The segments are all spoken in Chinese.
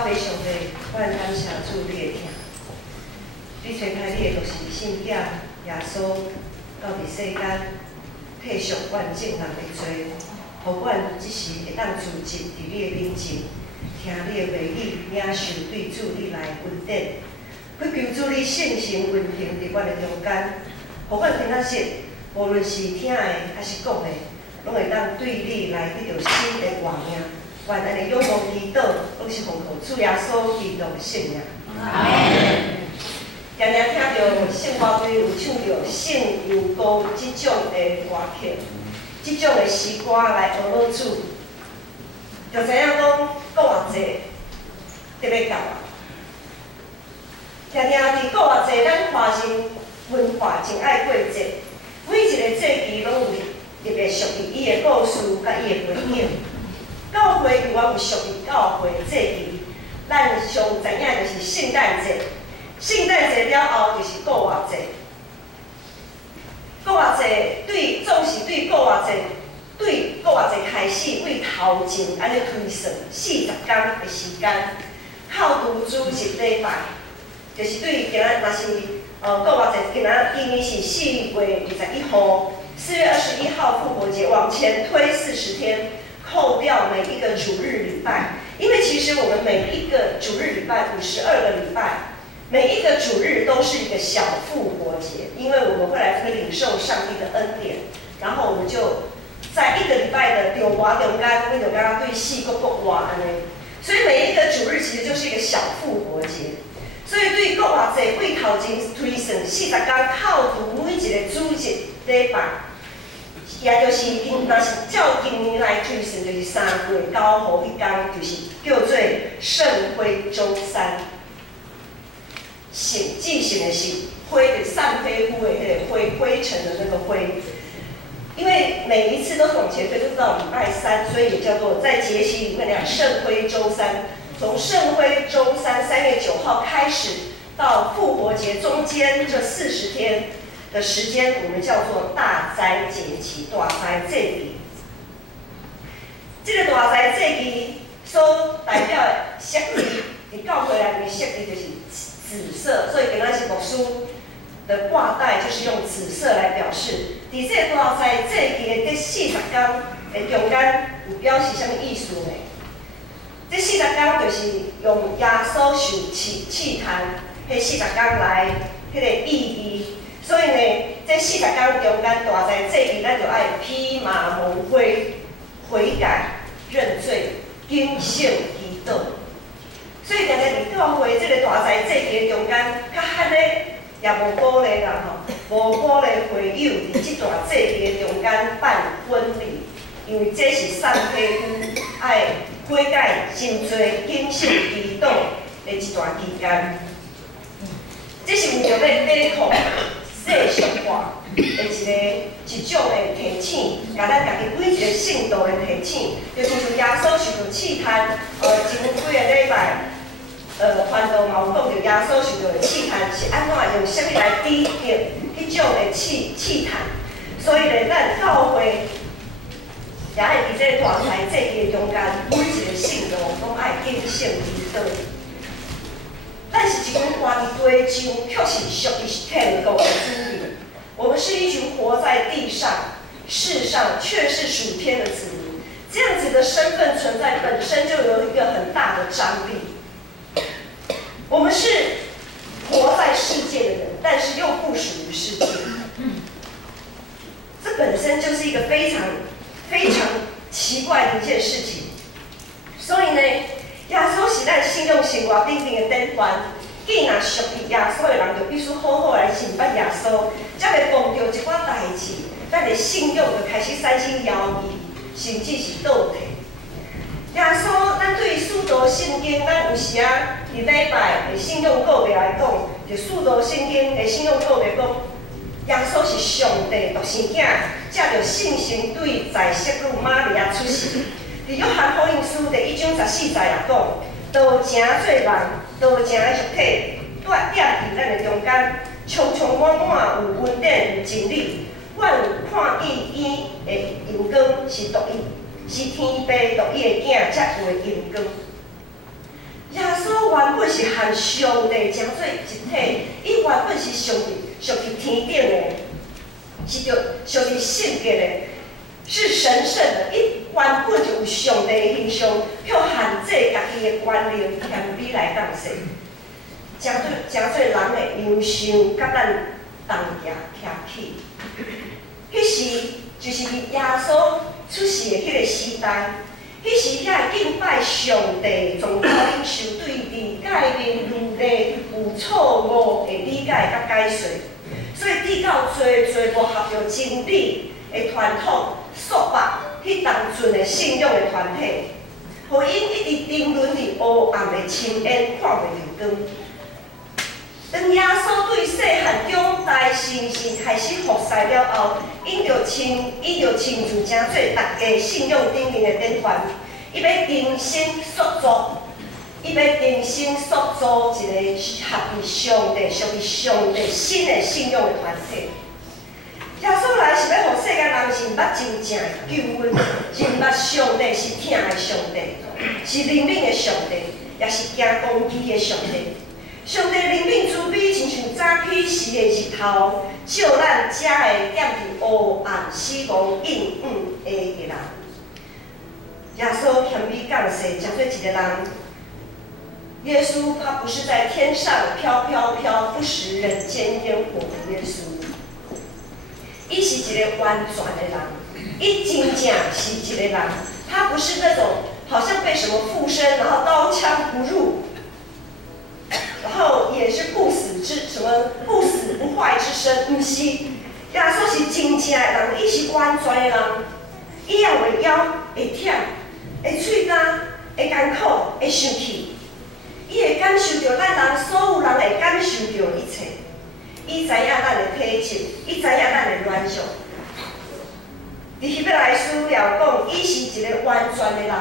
袂上帝，我感谢主你会听。你找开你的就是圣囝耶稣到伫世间替赎万众人的罪，互阮即时会当自执伫你的面前，听你的话语，领受对主你来恩典。去求主你圣神运行伫阮的中间，互阮听仔识，无论是听的还是讲的，拢会当对你来得到新的活命。愿安尼仰望祈祷，拢是奉靠主耶稣基督的圣名。阿门。常常听到圣歌队有唱到圣咏歌即种的歌曲，即种的诗歌来学老主，就知影讲国偌济特别教啊。常常伫国偌济，咱华人文化真爱过节，每一个节期拢有特别属于伊的故事甲伊的背景。教会有我有属于教会的节期，咱上知影就是圣诞节。圣诞节了后就是国外节。国外节总是对国外节开始，为头前安尼推算40天的时间，靠除主日礼拜，就是对今仔若是国外节今年是4月21号，4月21号复活节往前推40天。扣掉每一个主日礼拜，因为其实我们每一个主日礼拜52个礼拜，每一个主日都是一个小复活节，因为我们会来领受上帝的恩典，然后我们就在一个礼拜的中活中间，我们就跟他对四个活安尼，所以每一个主日其实就是一个小复活节。所以对国活节为头前推算40天，扣除每一个主日礼拜。也就是若是照今年来推算，就是3月9号迄天，就是叫做圣灰周三。神祭神的神，灰的散飞灰的那个灰尘的那个灰。因为每一次都是往前推，都到礼拜3，所以也叫做在节期里面讲圣灰周三。从圣灰周三3月9号开始，到复活节中间这40天。的时间，我们叫做大斋节期、大斋节期。这个大斋节期所代表的色字，伫教会内面色字就是紫色，所以今仔是牧师的挂带就是用紫色来表示。伫这个大斋节期的这40天的中间，有表示什么意思呢？这40天就是用耶稣受试探，迄40天来迄个意义。所以呢，这40天中间大斋节期，咱就爱披麻蒙灰，悔改、认罪、警醒、祈祷。所以常常伫教会这个大斋节期中间，较罕咧，也无鼓励啦吼，无鼓励会友伫这大节期中间办婚礼，因为这是送皮肤，爱悔改、真罪、警醒、祈祷的一段期间。这是为着要抵抗世俗化的一种的提醒，甲咱家己每一个圣道的提醒，就亲像耶稣受到试探，前几个礼拜，传道嘛有讲到耶稣受到的试探是安怎用啥物来抵敌迄种的试探，所以咧，咱教会也爱伫这个大斋节期中间，每一个圣道拢爱警醒祈祷。咱是一群活伫地上，却是属于天国的子民。我们是一群活在地上、世上却是属天的子民。这样子的身份存在本身就有一个很大的张力。我们是活在世界的人，但是又不属于世界。这本身就是一个非常奇怪的一件事情。所以呢，耶稣是咱信仰生活顶顶的典范。既然属于耶稣的人，就必须好好来敬拜耶稣，才会碰到一寡代志，咱的信仰就开始产生摇移，甚至是倒退。耶稣，咱对使徒圣经，咱有时啊，伫礼拜的信仰告白来讲，就使徒圣经的信仰告白讲，耶稣是上帝独生囝，借着信心对在色女玛利亚出世。伫约翰福音书第1章14节也讲。道成做人，道成的肉体，蹛伫咱的中间，充充满满有恩典有真理。阮有看见伊的阳光是独一，是天父独一的囝才有的阳光。耶稣原本是和上帝成做一体，伊原本是上帝天顶的，是着上帝性格的，是神圣的。伊原本就有上帝的形象，却限制家己的权力权威来当世，成做人的形象，甲咱同行徛起。迄时就是耶稣出世的迄个时代。 迄时遐敬拜上帝宗教领袖对理解面律例有错误的理解甲解说，所以抵到最无合着真理的传统束缚迄当阵的信仰的团体，互因一直沉沦伫黑暗的深渊，看袂着光。当耶稣对细汉中大神开始服侍了后，伊就亲自成做大家信仰顶面的典范。伊要重新塑造，伊要重新塑造一个合于上帝新的信仰的团体。耶稣来是要互世间人是捌真正的救恩，认捌上帝是疼的上帝，是怜悯的上帝，也是行公义的上帝。 上帝怜悯慈悲，亲像早起时的日头，照咱遮个踮伫黑暗死亡阴暗的人。耶稣谦卑降世，成做一个人。耶稣他不是在天上飘，不食人间烟火的耶稣。伊是一个完全的人，伊真正是一个人，他不是那种好像被什么附身，然后刀枪不入。 然后也是不死不坏之身，毋是。耶稣是真正的人，伊是完全的人，伊也会枵，会忝，会喙干，会艰苦，会生气。伊会感受到咱人所有人会感受到一切。伊知影咱的体质，伊知影咱的软弱。伫希伯来书了讲，伊是一个完全的人。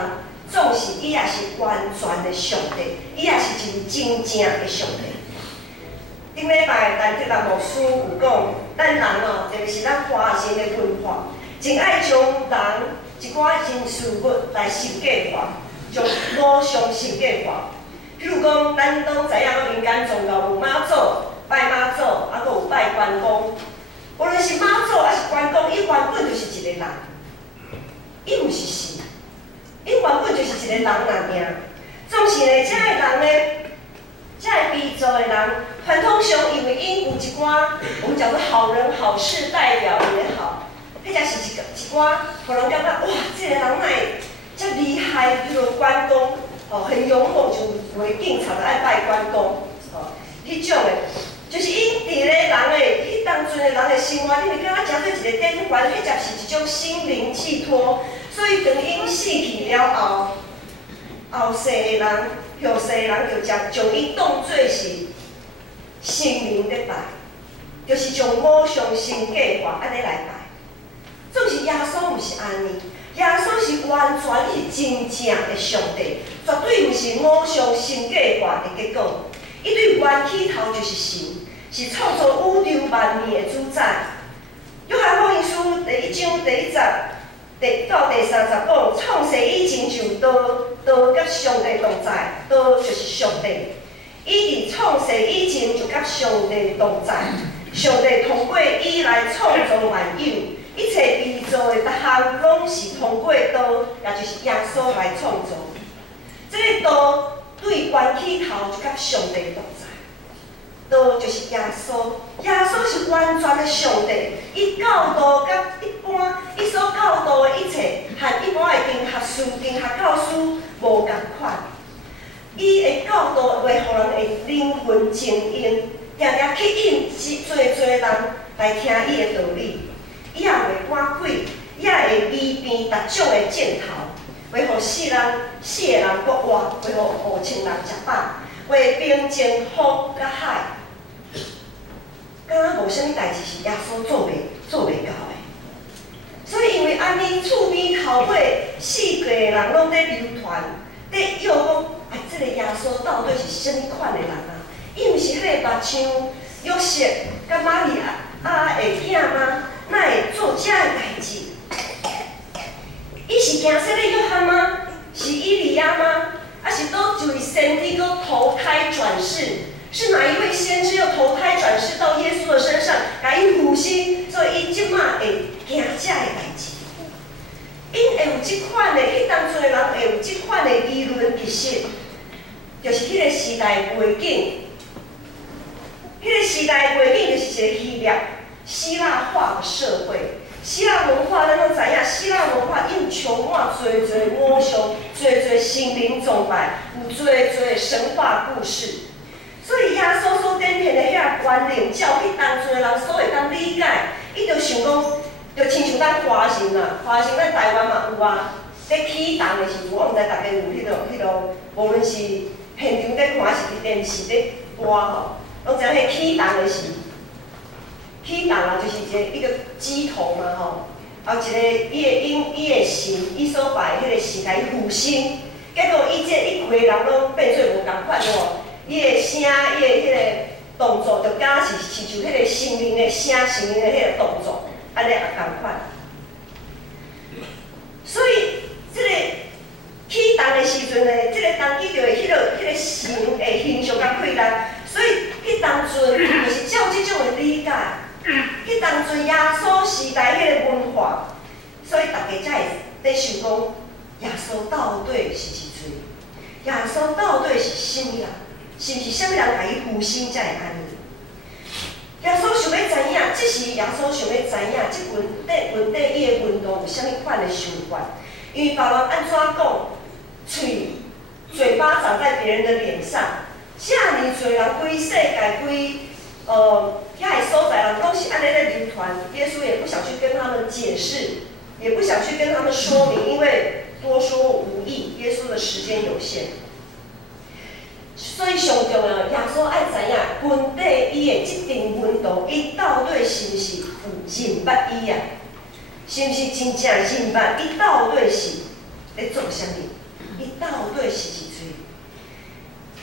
总是伊也是完全的上帝，伊也是一位真正的上帝。顶礼拜陈铁男牧师有讲，咱人哦，特别是咱华人的文化，真爱将人一寡人事物来神格化，将偶像神格化。譬如讲，咱拢知影讲民间宗教有妈祖、拜妈祖，啊，阁有拜关公。无论是妈祖还是关公，伊原本就是一个人，伊毋是神。 伊原本就是一个人尔，总是呢，遮个人呢，遮个被造的人，传统上因为因有一寡我们叫做好人好事代表也好，迄才是一寡，互人感觉哇，这个人哪会遮厉害？比如关公，哦，很勇猛，就为警察爱拜关公，哦，迄种的，就是因伫咧人的迄当阵的人的生活，你会感觉诚做一个典范，迄才是一种心灵寄托。 所以，当因死去了后，后世的人、后世的人就将伊当作是神明在拜，就是将偶像神格化安尼来拜。总是耶稣毋是安尼，耶稣是完全是真正的上帝，绝对毋是偶像神格化的结果。伊对源起头就是神，是创造宇宙万物的主宰。约翰福音书第1章第1节。 到第30讲，创世以前就道甲上帝同在，道就是上帝。伊伫创世以前就甲上帝同在，上帝通过伊来创造万有，一切被造的逐项拢是通过道，也就是耶稣来创造。这个道对源起头就甲上帝同在。 道就是耶稣，耶稣是完全的上帝。伊教导甲一般，伊所教导的一切，和一般的经学教师无共款。伊的教导会互人会灵魂静音，常常吸引做人来听伊的道理。伊也会赶鬼，伊也会微变逐种的镜头，会互世人国活，会互无情人食饱，会平静福甲海。 敢若无啥物代志是耶稣做袂到的，所以因为安尼厝边头尾四界的人拢在流传，在摇讲，哎，这个耶稣到底是啥物款的人啊？伊毋是迄个目像约瑟甲玛利亚的囝吗？哪会做遮个代志？伊是行洗的约翰吗？是以利亚吗？还是倒一位身体又投胎转世，是哪一位先知又投胎转世到耶稣的身上，甲伊复兴，所以伊即马会行这个代志。因会有即款的，迄当阵的人会有即款的议论，其实就是迄个时代背景。迄个时代背景就是一个希腊希腊化的社会。希腊文化，咱拢知影，希腊文化有充满侪侪偶像，侪侪心灵崇拜，有侪侪神话故事。所以耶稣所典片的遐观念，照迄当阵的人所会当理解，伊就想讲，就亲像咱华人啦，华人咱台湾嘛有啊，在启动的时阵，我毋知大家有迄落，无论是现场在看，是伫电视在播吼，拢知影迄启动的时。起动啊，就是一个鸡头嘛吼，后一个伊的神，伊所拜迄个神来复兴，结果伊一群人拢变做无共款咯。伊的声，伊的迄个动作，就敢是像迄个心灵的声、心灵的迄个动作，安尼也共款。所以，这个起动的时阵呢，这个当机就会迄个神的形象甲溃烂，所以迄当阵就是照这种的理解。迄当阵耶稣时代迄个文化，所以大家才会在想讲，耶稣到底是一谁？耶稣到底是什么人？是毋是什么人甲伊复兴才会安尼？耶稣想要知影，即时耶稣想要知影，即文底伊的温度有啥物款的想法？因为别人安怎讲，嘴巴长在别人的脸上，遮尔侪人规世界遐个所在人都是安尼在流传，耶稣也不想去跟他们解释，也不想去跟他们说明，因为多说无益，耶稣的时间有限。所以上重要，耶稣爱知影，本底伊的即阵温度，伊到底是毋是有认捌伊啊？是毋是真正认捌？伊到底是咧做啥物？伊到底是一谁？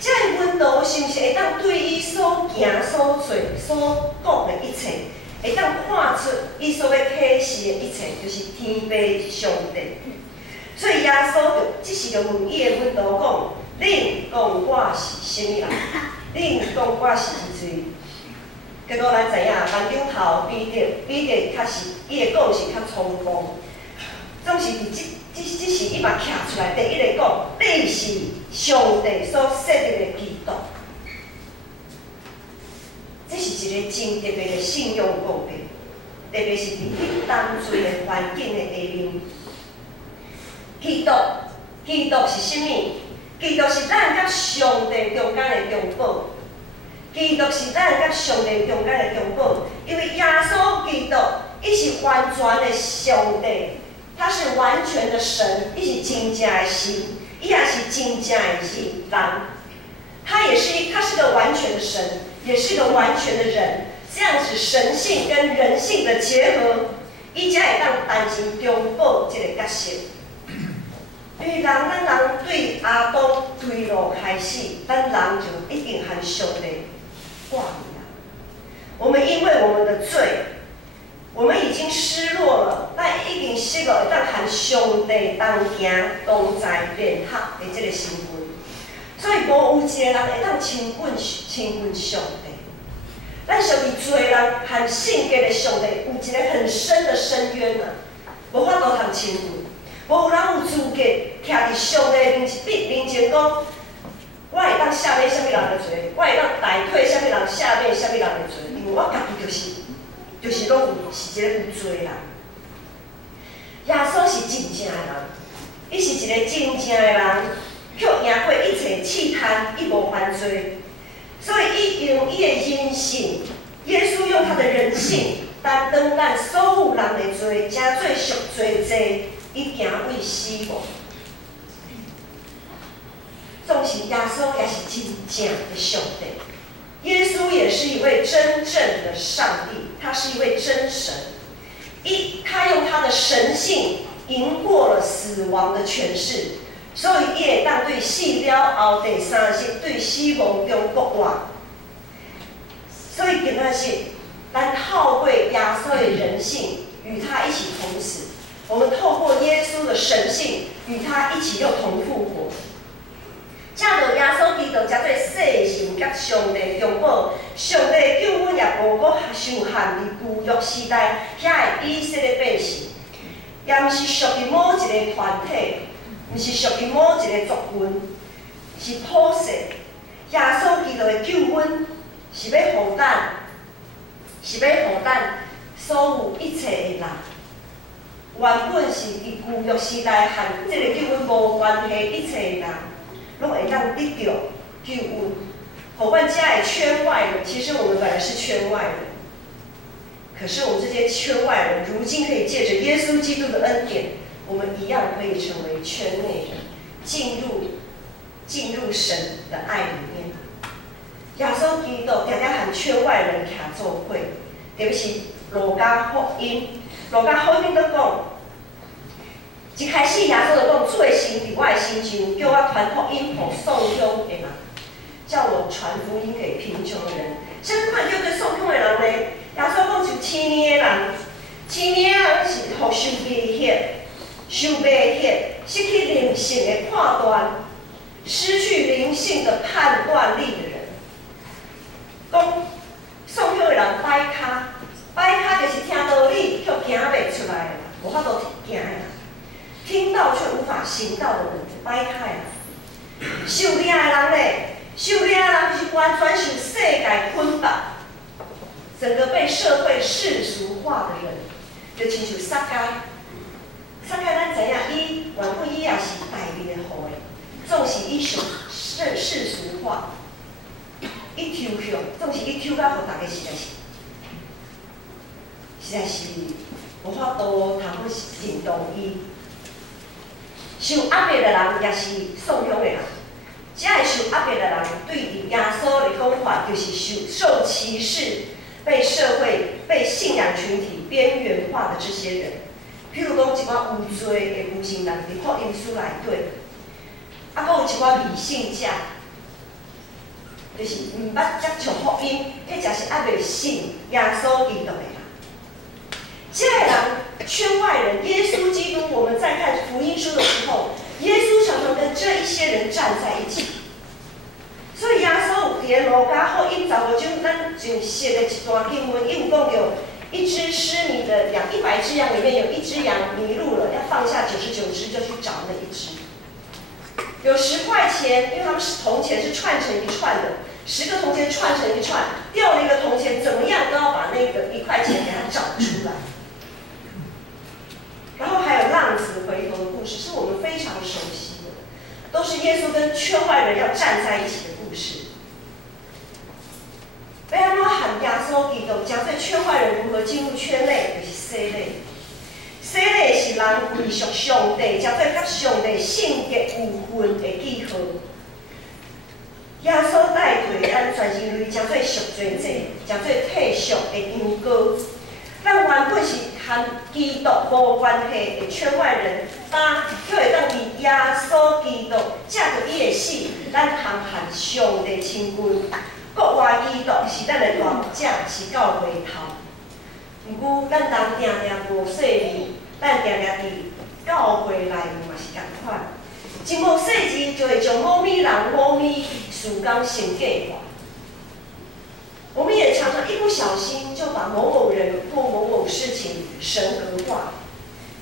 这个温度是毋是会当对伊所行所做所讲的一切，会当看出伊所要启示的一切，就是天父上帝。所以耶稣就即时就问伊的温度讲：恁讲我是甚物人？恁讲我是谁？结果咱知影，班长头彼得较是伊的讲是较冲锋，总是伫即时伊嘛徛出来，第一个讲：你是上帝所设立的基督。这是一个真特别的信用告白，特别是伫迄当阵的环境的下面。基督是甚物？基督是咱甲上帝中间的中保。基督是咱甲上帝中间的中保，因为耶稣基督，伊是完全的上帝，他是完全的神，伊是真正的神，伊也是真正的人。他是个完全的神，也是个完全的人，这样子神性跟人性的结合，伊才会当担任中保这个角色。因为咱人对亚当坠落开始，咱人就已经和上帝挂离了。我们因为我们的罪，我们已经失落了，咱已经失落会当和上帝同行同在联合的这个身份。所以无有一个人会当亲近上帝。咱属于罪人和圣洁的上帝有一个很深的深渊啊，无法度通亲近。无有人有资格徛伫上帝面前讲，我会当赦免啥物人的罪，我会当代替啥物人赦免啥物人的罪，因为我家己就是拢是一个有罪人。耶稣是真正的人，伊是一个真正的人，却赢过一切试探，伊无犯罪，所以伊用伊的人性，耶稣用他的人性担当咱所有人的罪，真做赎罪祭。伊行为死亡，总是耶稣也是真正的上帝。耶稣也是一位真正的上帝，他是一位真神。他用他的神性赢过了死亡的权势，所以伊会当对死了后第三日对死亡中国活。所以今仔日，咱透过耶稣的人性与他一起同死。我们透过耶稣的神性，与他一起又同复活。正着耶稣基督才做世神甲上帝中保，上帝救恩也无搁受限伫旧约时代遐个以色列百姓，也毋是属于某一个团体，毋是属于某一个族群，是普世。耶稣基督的救恩是要互咱，所有一切的人。原本是伫旧约时代和这个救恩无关系，一切的人拢会当得到救恩。互阮遮的圈外人，其实我们本来是圈外人，可是我们这些圈外人，如今可以借着耶稣基督的恩典，我们一样可以成为圈内人，进入神的爱里面。耶稣基督常常和圈外人徛做伙，特别是路加福音，路加福音在讲。一开始，耶稣就讲：“主的心伫我的心上，叫我传福音给送乡的人，叫我传福音给贫穷的人。啥物款叫做送乡的人呢？耶稣讲就青年的人，青年的人是互受迷惑，失去灵性的判断，失去灵性的判断力的人。讲送乡的人摆卡就是听道理却行袂出来的，无法度行的。”听到却无法行道的人，摆开啊！受领的人嘞，受领的人是完全受世界捆绑，整个被社会世俗化的人，就亲像撒该。撒该咱知影，伊原本伊也是大面的好的，总是伊受世俗化，伊抽象，总是伊抽到，互大家实在是无法度通去认同伊。受压迫的人也是送乡的人，只会受压迫的人，对于耶稣的讲法，就是受歧视、被社会、被信仰群体边缘化的这些人。譬如讲一寡有罪的无信人伫福音书内底，啊，搁有一寡迷信者，就是毋捌接触福音，迄才是还袂信耶稣基督的人。这个人圈外人，耶稣基督，我们在看福音书的时候，耶稣常常跟这一些人站在一起。所以耶稣伫路加福音15章，咱就写的一段经文，伊有讲到一只失迷的羊，100只羊里面有一只羊迷路了，要放下99只，就去找那一只。有10块钱，因为他们是铜钱是串成一串的，10个铜钱串成一串，掉了一个铜钱，怎么样都要把那个1块钱给它找出来。然后还有浪子回头的故事，是我们非常熟悉的，都是耶稣跟圈外人要站在一起的故事。要安怎喊耶稣基督，讲对圈外人如何进入圈内，就是洗礼。洗礼是人归属上帝，才做甲上帝性格有份的记号。耶稣带队咱全人类，才做赎罪祭，才做替赎的羊羔。咱原本是和基督无关系的圈外人，但却会当伫耶稣基督借着伊的死，咱通和上帝亲近。国外基督是咱的大牧者，是到回头。毋过，咱人定定无细味，咱定定伫教会内面嘛是共款。真无细致，就会将某咪人、某咪事工成计划。我们也常常一不小心就把某某人或某某事情神格化。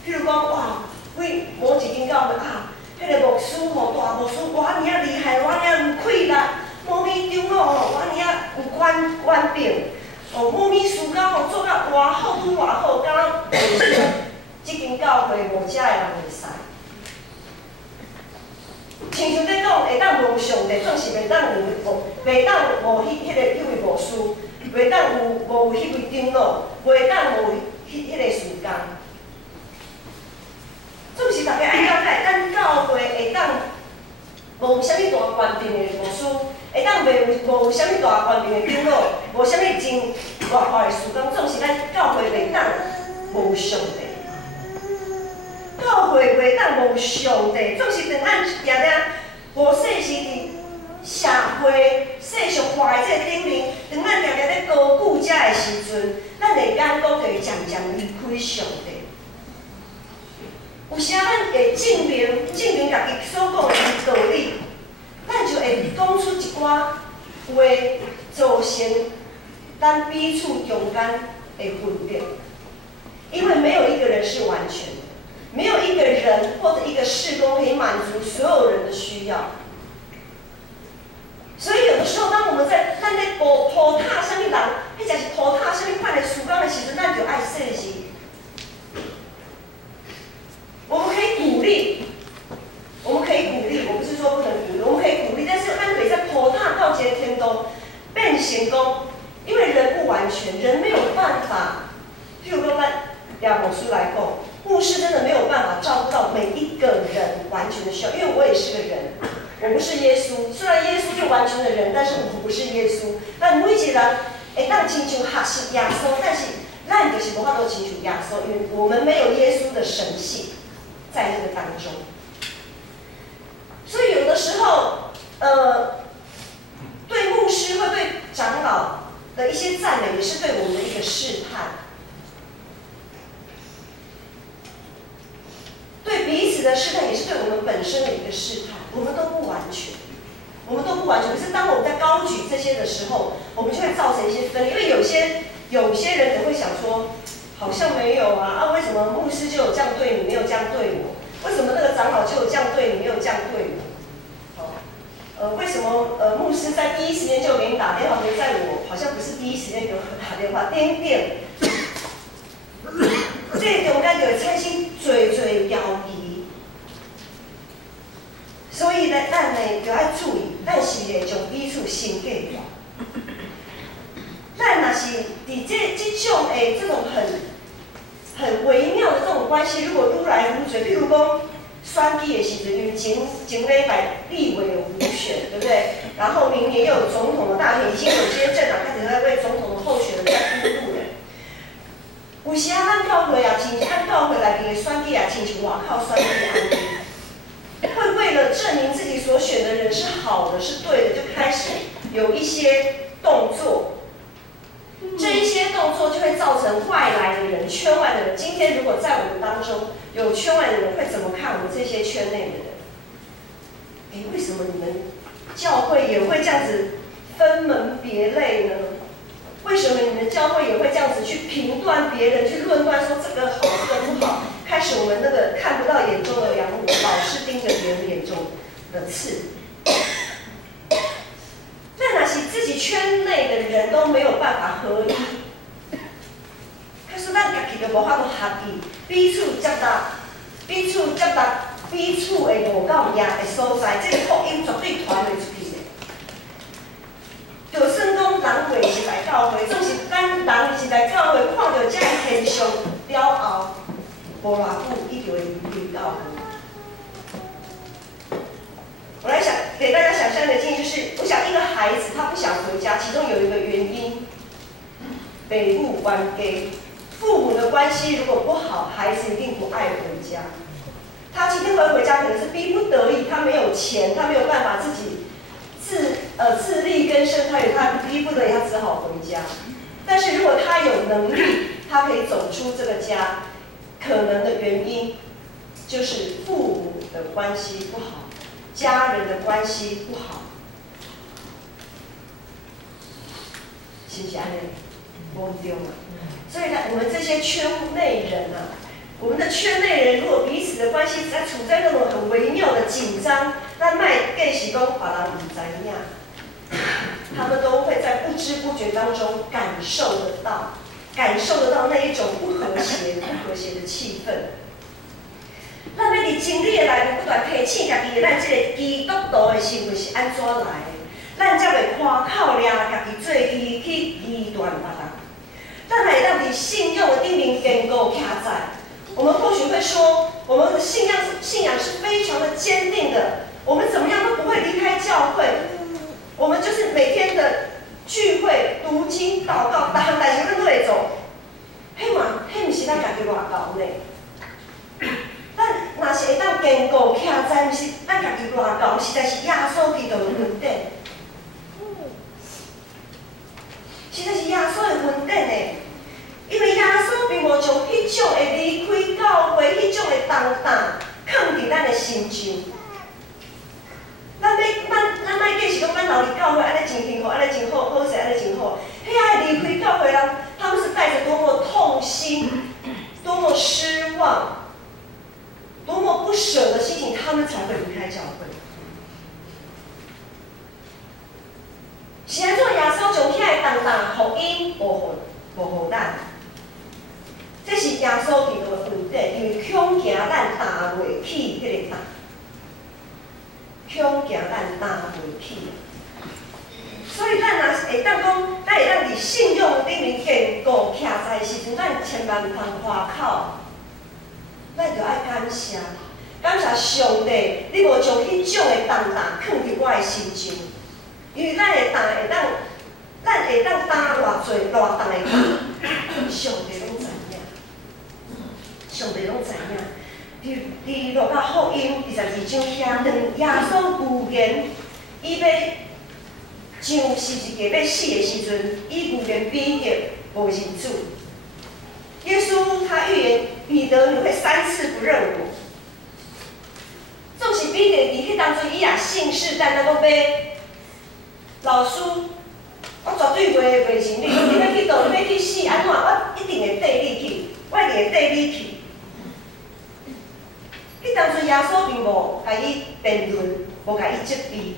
譬如讲，哇，为某一间教会啊，迄个牧师吼，大牧师，哇，你啊厉害，哇，你啊有气力。某咪长老吼，我尼啊有官柄，哦，某咪事工吼做甲偌好拄偌好，敢袂使，即间教会无遮个人袂使。亲像在讲，会当无上帝，总是袂当无迄位牧师，袂当无迄位长老，袂当无迄个事工。总是大家爱感慨，咱教会会当无啥物大官柄的牧师。会当袂无啥物大官柄的长老，无啥物真大块的事工，总是咱教会袂当无上帝。教会袂当无上帝，总是当咱定定无细时伫社会世俗化的这个顶面，当咱定定咧高举遮的时阵，咱的眼光就会渐渐离开上帝。有时咱会证明家己所讲的道理。咱就会讲出一寡话，造成咱彼此中间的分裂。因为没有一个人是完全的，没有一个人或者一个事工可以满足所有人的需要。所以有的时候，当我们在涂塔什么人，迄就是涂塔什么款的事工的时阵，咱就爱说是，我们可以鼓励，我不是说不能鼓励，我们可以鼓励，但是咱可以在涂塔到一个程度变成功，因为人不完全，人没有办法，譬如说亚某书来讲，牧师真的没有办法照顾到每一个人完全的需要，因为我也是个人。我不是耶稣，虽然耶稣是完全的人，但是我们不是耶稣。但每一个人会当亲像学习耶稣，但是咱就是无法度亲像耶稣，因为我们没有耶稣的神性在这个当中。所以有的时候，对牧师或对长老的一些赞美，也是对我们的一个试探。对彼此的试探，也是对我们本身的一个试探。我们都不完全，可是当我们在高举这些的时候，我们就会造成一些分裂。因为有些人可能会想说，好像没有啊，为什么牧师就有这样对你，没有这样对我？为什么那个长老就有这样对你，没有这样对我？为什么牧师在第一时间就给你打电话，在我好像不是第一时间给我打电话，点点。这中间就会产生侪交疑，所以呢，咱呢就要注意，咱是会将彼此心计化。咱若是伫这种这种很微妙的这种关系，如果愈来愈多，譬如讲选举的时阵，因为前礼拜立委有补选，对不对？然后明年又有总统的大选，已经有些政党开始在为总统的候选人在铺路了。有时啊，咱教会啊，亲像教会内面的选举啊，亲像外口选举安尼，会为了证明自己所选的人是好的、是对的，就开始有一些动作。这一些动作就会造成外来的人、圈外的人。今天如果在我们当中有圈外的人，会怎么看我们这些圈内的人？为什么你们教会也会这样子分门别类呢？为什么你们教会也会这样子去评断别人，去论断说这个好，这个不好？开始我们那个看不到眼中的梁木，老是盯着别人眼中的刺。那若是自己圈内的人都没有办法合一，可是咱家己就无法度合一，彼此接纳，彼此的无够赢的所在，这个福音绝对传袂出去的。就算讲人袂是来教会，总是咱人是来教会，看到这个现象了后，无偌久伊就会离教会。我来给大家想象的建议就是，我想一个孩子他不想回家，其中有一个原因，北部关给父母的关系如果不好，孩子一定不爱回家。他今天会回家，可能是逼不得已，他没有钱，他没有办法自己自力更生，他逼不得已，他只好回家。但是如果他有能力，他可以走出这个家，可能的原因就是父母的关系不好，家人的关系不好，是不是安尼？我们对嘛？所以呢，我们这些圈内人啊，我们的圈内人如果彼此的关系在处在那种很微妙的紧张，那卖更是讲别人唔知影，他们都会在不知不觉当中感受得到那一种不和谐的气氛。咱要伫真理的内面不断提醒家己，咱这个基督徒的身份是安怎来的，咱才袂夸口掠家己做义去疑断别人。咱会当伫信仰的顶面坚固徛在。我们或许会说，我们的信仰是非常的坚定的，我们怎么样都不会离开教会，我们就是每天的聚会、读经、祷告，每项代志咱都会做。迄毋是咱家己外交呢？咱若是会当坚固徛在，毋是咱家己外交，实在是耶稣基督的恩典。实在是耶稣的恩典呢，因为耶稣并无将迄种会离开教会、迄种的重担放伫咱的心上。咱要咱老离教会安尼真幸福，安尼真好，好势安尼真好。遐个离开教会人，他们是带着多么痛心、多么失望、多么不舍的心情，他们才会离开教会。是安怎耶稣将遐个重担福音无互咱？这是耶稣基督的问题，因为恐惊咱担袂起迄个担，恐惊咱担袂起。所以咱若是会当讲，咱会当伫信仰顶面坚固徛在时阵，咱千万毋通夸口，咱着爱感谢，感谢上帝，你无将迄种的重担放伫我的心上，因为咱会当担偌济偌重的担，上帝拢知影，上帝拢知影。伫路加福音22章遐，当耶稣预言伊要像是一个要死的时阵，伊预言彼得无认主。耶稣他预言彼得你会3次不认我。纵使彼得伫迄当中伊也信誓旦旦讲要老师，我绝对袂认你，你要去倒，你要去死，安怎我一定会缀你去，我一定会缀你去。迄当阵耶稣并无甲伊辩论，无甲伊责备。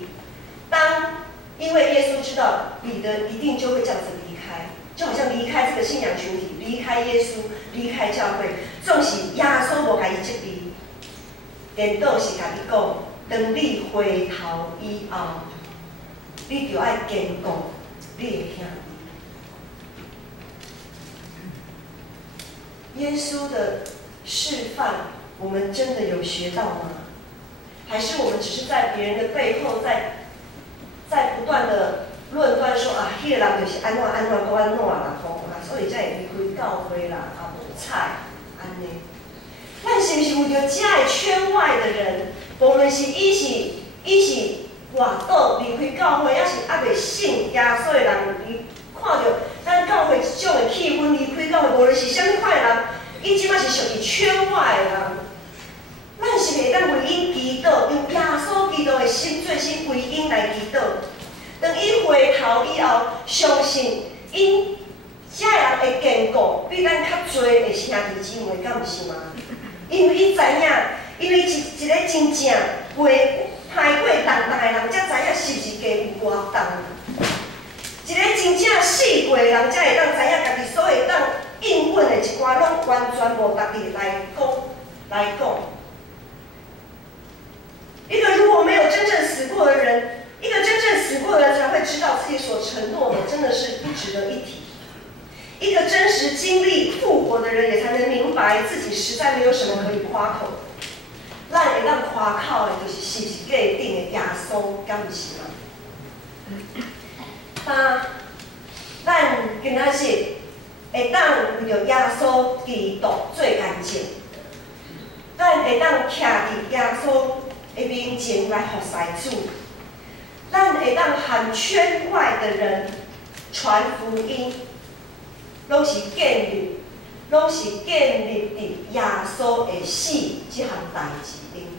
因为耶稣知道彼得一定就会这样子离开，就好像离开这个信仰群体，离开耶稣，离开教会。纵使耶稣无甲伊责备，颠倒是甲伊讲，当你回头以后，你就爱坚固你的兄弟。耶稣的示范，我们真的有学到吗？还是我们只是在别人的背后在不断的论断说啊，迄个人就是安怎啦，所以才会离开教会啦，无彩安尼。咱是毋是为着遮个圈外的人，无论是伊是外岛离开教会，还是还袂信耶稣的人，看到咱教会即种的气氛，离开教会，无论是啥物款的人，伊即摆是属于圈外的人。咱是会当为因祈祷，用耶稣基督的心做心为因来祈祷。当伊回头以后，相信因遮个人会坚固，比咱较侪的兄弟姊妹，敢毋是吗？因为伊知影，因为一个真正歹过重担的人，才知影是毋是加有偌重。一个真正死过的人，才会当知影家己所会当应允的一寡，拢完全无值得来讲。一个如果没有真正死过的人，一个真正死过的人才会知道自己所承诺的真的是不值得一提。一个真实经历复活的人，也才能明白自己实在没有什么可以夸口的。咱会当夸口的，就是是不是价顶的耶稣，敢毋是吗？咱今仔日会当为着耶稣基督做见证，咱会当徛伫耶稣的面前来服侍主，咱会当和圈外的人传福音，拢是建立伫耶稣的死这项代志顶面。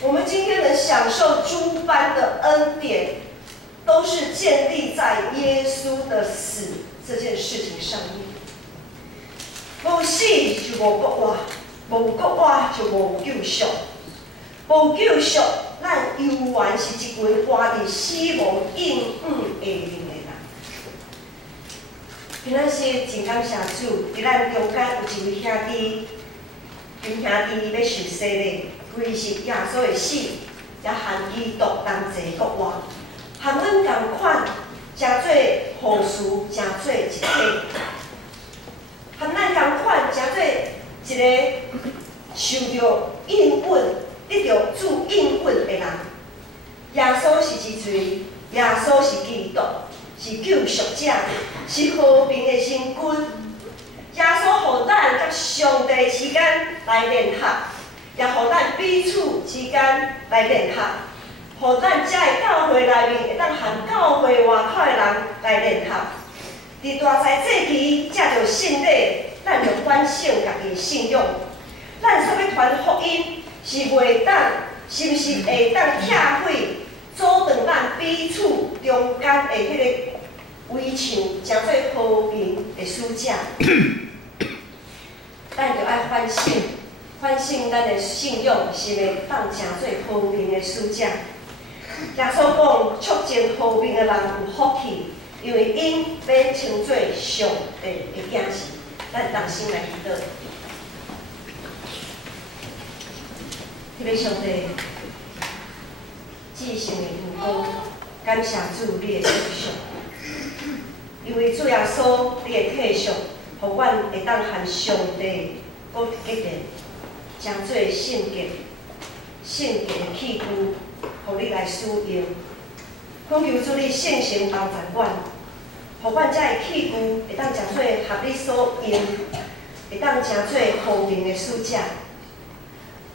我们今天能享受诸般的恩典，都是建立在耶稣的死这件事情上面。无死就无国活，无国活就无救赎，无救赎，咱犹原是一群活伫死亡阴暗下面的人。今仔日真感谢主，伫咱中间有一位兄弟，因兄弟要受洗礼，归是耶稣的死，也和基督同齐国活，和阮同款，诚做护士，诚做一体。和咱同款，诚做一个受到应允、得到主应允的人。耶稣是一位，耶稣是基督，是救赎者，是和平的神君。耶稣互咱甲上帝之间来联合，也互咱彼此之间来联合，互咱遮个教会内面会当和教会外口的人来联合。伫大财节期，借着圣礼，咱就反省家己的信仰。咱所要传福音，是袂当是毋是会当拆毁阻断咱彼此中间的迄个围墙，诚做和平的使者？咱就爱反省，反省咱的信仰是会当诚做和平的使者。耶稣讲，促进和平的人有福气，因为因被称作上帝的子嗣。咱同心来祈祷。迄个上帝，至圣的恩公，感谢主你的救赎，因为主耶稣你的体恤，互阮会当和上帝搁结连，将做圣洁的器具，互你来使用。恳求主你圣神包藏阮，互阮遮的器具会当将做合你所用，会当成做和平的使者，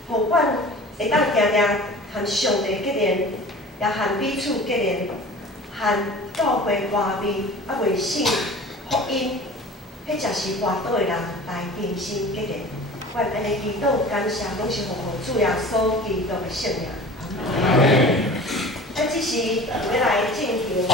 互阮会当定定和上帝结连，也和彼此结连，和教会外面未信福音，迄才是外岛的人来定心结连。阮安尼祈祷感谢，拢是奉主耶稣基督的圣名。咱即时要来进行。